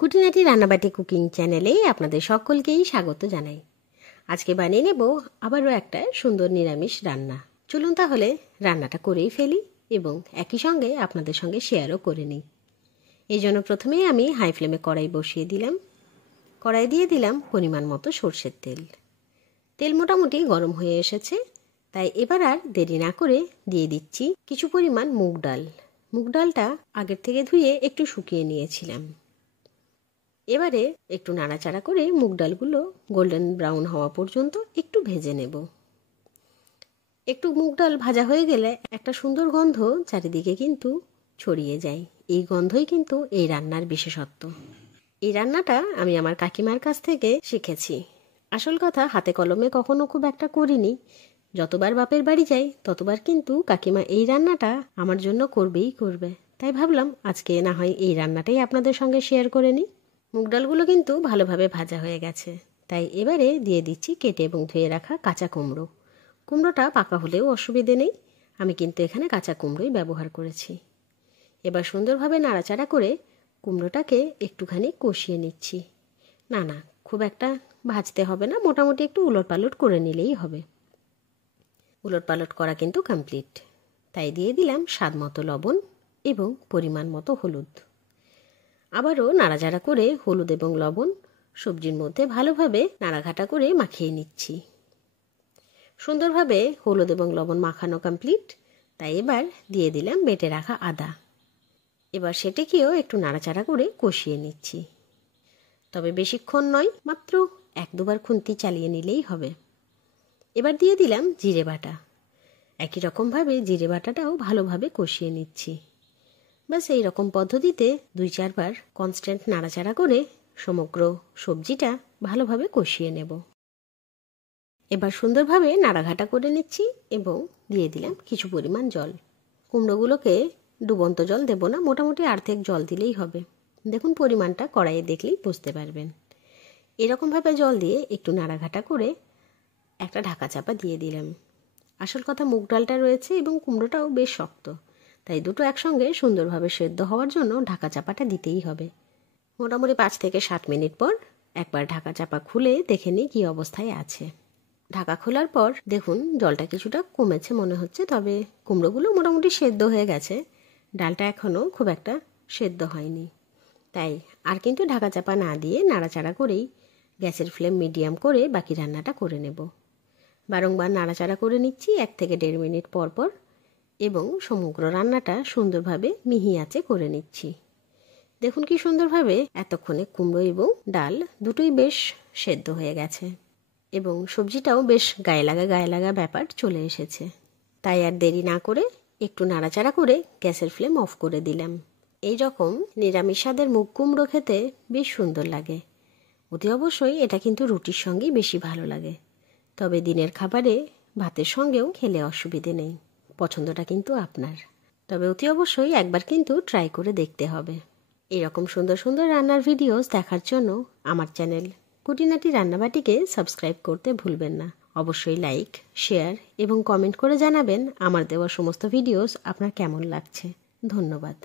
খুঁটিনাটি রান্নাবাটি কুকিং চ্যানেলে আপনাদের সকলকেই স্বাগত জানাই। আজকে বানিয়ে নেব আবারও একটা সুন্দর নিরামিষ রান্না। চলুন তাহলে রান্নাটা করেই ফেলি এবং একই সঙ্গে আপনাদের সঙ্গে শেয়ারও করে নিই। এই জন্য প্রথমেই আমি হাই ফ্লেমে কড়াই বসিয়ে দিলাম। কড়াই দিয়ে দিলাম পরিমাণ মতো সরষের তেল। তেল মোটামুটি গরম হয়ে এসেছে, তাই এবার আর দেরি না করে দিয়ে দিচ্ছি কিছু পরিমাণ মুগ ডাল। মুগ ডালটা আগের থেকে ধুয়ে একটু শুকিয়ে নিয়েছিলাম। এবারে একটু নাড়াচাড়া করে মুগ ডালগুলো গোল্ডেন ব্রাউন হওয়া পর্যন্ত একটু ভেজে নেব। একটু মুগ ডাল ভাজা হয়ে গেলে একটা সুন্দর গন্ধ চারিদিকে কিন্তু ছড়িয়ে যায়। এই গন্ধই কিন্তু এই রান্নার বিশেষত্ব। এই রান্নাটা আমি আমার কাকিমার কাছ থেকে শিখেছি। আসল কথা, হাতে কলমে কখনো খুব একটা করিনি। যতবার বাপের বাড়ি যাই ততবার কিন্তু কাকিমা এই রান্নাটা আমার জন্য করবেই করবে। তাই ভাবলাম আজকে না হয় এই রান্নাটাই আপনাদের সঙ্গে শেয়ার করে নিই। মুগ ডালগুলো কিন্তু ভালোভাবে ভাজা হয়ে গেছে, তাই এবারে দিয়ে দিচ্ছি কেটে এবং ধুয়ে রাখা কাঁচা কুমড়ো। কুমড়োটা পাকা হলেও অসুবিধে নেই, আমি কিন্তু এখানে কাঁচা কুমড়োই ব্যবহার করেছি। এবার সুন্দরভাবে নাড়াচাড়া করে কুমড়োটাকে একটুখানি কষিয়ে নিচ্ছি। না খুব একটা ভাজতে হবে না, মোটামুটি একটু উলটপালট করে নিলেই হবে। উলটপালট করা কিন্তু কমপ্লিট, তাই দিয়ে দিলাম স্বাদ মতো লবণ এবং পরিমাণ মতো হলুদ। আবারও নাড়াচাড়া করে হলুদ এবং লবণ সবজির মধ্যে ভালোভাবে নাড়াঘাটা করে মাখিয়ে নিচ্ছি। সুন্দরভাবে হলুদ এবং লবণ মাখানো কমপ্লিট, তাই এবার দিয়ে দিলাম বেটে রাখা আদা। এবার সেটাকেও একটু নাড়াচাড়া করে কষিয়ে নিচ্ছি। তবে বেশিক্ষণ নয়, মাত্র 1-2বার খুন্তি চালিয়ে নিলেই হবে। এবার দিয়ে দিলাম জিরে বাটা। একই রকমভাবে জিরে বাটাটাও ভালোভাবে কষিয়ে নিচ্ছি। ব্যাস এই রকম পদ্ধতিতে 2-4 বার কনস্ট্যান্ট নাড়াচাড়া করে সমগ্র সবজিটা ভালোভাবে কষিয়ে নেব। এবার সুন্দরভাবে নাড়াঘাটা করে নিচ্ছি এবং দিয়ে দিলাম কিছু পরিমাণ জল। কুমড়োগুলোকে ডুবন্ত জল দেব না, মোটামুটি অর্ধেক জল দিলেই হবে। দেখুন পরিমাণটা কড়াইয়ে দেখলেই বুঝতে পারবেন। এরকমভাবে জল দিয়ে একটু নাড়াঘাটা করে একটা ঢাকা চাপা দিয়ে দিলাম। আসল কথা, মুগ ডালটা রয়েছে এবং কুমড়োটাও বেশ শক্ত, তাই দুটো একসঙ্গে সুন্দরভাবে সেদ্ধ হওয়ার জন্য ঢাকা চাপাটা দিতেই হবে। মোটামুটি 5 থেকে 7 মিনিট পর একবার ঢাকা চাপা খুলে দেখে নিই কী অবস্থায় আছে। ঢাকা খোলার পর দেখুন জলটা কিছুটা কমেছে মনে হচ্ছে, তবে কুমড়োগুলো মোটামুটি সেদ্ধ হয়ে গেছে। ডালটা এখনও খুব একটা সেদ্ধ হয়নি, তাই আর কিন্তু ঢাকা চাপা না দিয়ে নাড়াচাড়া করেই গ্যাসের ফ্লেম মিডিয়াম করে বাকি রান্নাটা করে নেব। বারংবার নাড়াচাড়া করে নিচ্ছি 1 থেকে 1.5 মিনিট পর পর এবং সমগ্র রান্নাটা সুন্দরভাবে মিহি আঁচে করে নিচ্ছি। দেখুন কি সুন্দরভাবে এতক্ষণে কুমড়ো এবং ডাল দুটোই বেশ সেদ্ধ হয়ে গেছে এবং সবজিটাও বেশ গায়ে লাগা ব্যাপার চলে এসেছে। তাই আর দেরি না করে একটু নাড়াচাড়া করে গ্যাসের ফ্লেম অফ করে দিলাম। এই রকম নিরামিষ স্বাদের মুগ কুমড়ো খেতে বেশ সুন্দর লাগে। অতি অবশ্যই এটা কিন্তু রুটির সঙ্গেই বেশি ভালো লাগে, তবে দিনের খাবারে ভাতের সঙ্গেও খেলে অসুবিধে নেই। পছন্দটা কিন্তু আপনার, তবে অতি অবশ্যই একবার কিন্তু ট্রাই করে দেখতে হবে। এরকম সুন্দর সুন্দর রান্নার ভিডিওস দেখার জন্য আমার চ্যানেল খুঁটিনাটি রান্নাবাটিকে সাবস্ক্রাইব করতে ভুলবেন না। অবশ্যই লাইক, শেয়ার এবং কমেন্ট করে জানাবেন আমার দেওয়া সমস্ত ভিডিওস আপনার কেমন লাগছে। ধন্যবাদ।